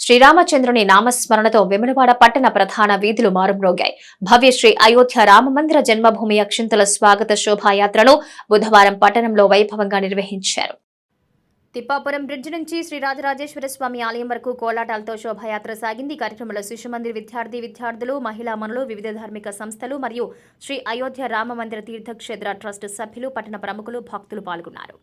శ్రీరామచంద్రుని నామస్మరణతో వేములవాడ పట్టణ ప్రధాన వీధులు మారుమ్రోగాయి. భవ్య శ్రీ అయోధ్య రామమందిర జన్మభూమి అక్షింతల స్వాగత శోభాయాత్రను బుధవారం పట్టణంలో వైభవంగా నిర్వహించారు. తిప్పాపురం బ్రిడ్జ్ నుంచి శ్రీ రాజరాజేశ్వర స్వామి ఆలయం వరకు కోలాటాలతో శోభాయాత్ర సాగింది. కార్యక్రమంలో శిశుమందిర్ విద్యార్థులు, మహిళా మనులు, వివిధ ధార్మిక సంస్థలు మరియు శ్రీ అయోధ్య రామమందిర తీర్థక్షేత్ర ట్రస్ట్ సభ్యులు, పట్టణ ప్రముఖులు, భక్తులు పాల్గొన్నారు.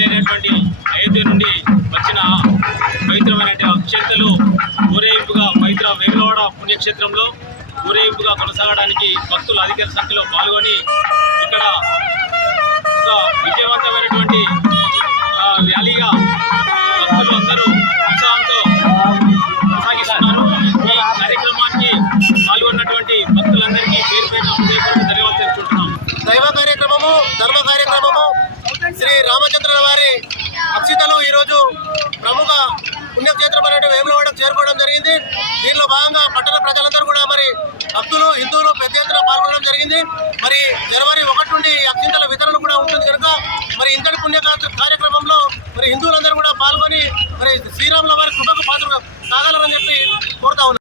లేనటువంటి అయోధ్య నుండి వచ్చిన పవిత్రమైన అక్షంతలు ఊరేగింపుగా వేములవాడ పుణ్యక్షేత్రంలో ఊరేగింపుగా కొనసాగడానికి భక్తులు అధిక సంఖ్యలో పాల్గొని ఇక్కడ ఒక విజయవంతమైనటువంటి ర్యాలీగా భక్తులు అందరూ ఉత్సాహంతో కొనసాగిస్తున్నారు. ఈ కార్యక్రమానికి పాల్గొన్నటువంటి భక్తులందరికీ పేరు పేరున హృదయపూర్వక ధన్యవాదాలు తెలుపుకుంటున్నాం. దైవ కార్యక్రమము, ధర్మ కార్యక్రమము, శ్రీ రామచంద్రుల వారి అక్షితలు ఈరోజు ప్రముఖ పుణ్యక్షేత్రమైన వేములవాడకు చేరుకోవడం జరిగింది. దీనిలో భాగంగా పట్టణ ప్రజలందరూ కూడా మరి భక్తులు, హిందువులు పెద్ద ఎత్తున పాల్గొనడం జరిగింది. మరి జనవరి 1 నుండి అక్షింతల వితరణ కూడా ఉంటుంది కనుక మరి ఇంతటి పుణ్య కార్యక్రమంలో మరి హిందువులందరూ కూడా పాల్గొని మరి శ్రీరాముల వారి కృపకు పాత్ర కాగలరని చెప్పి కోరుతా ఉన్నాం.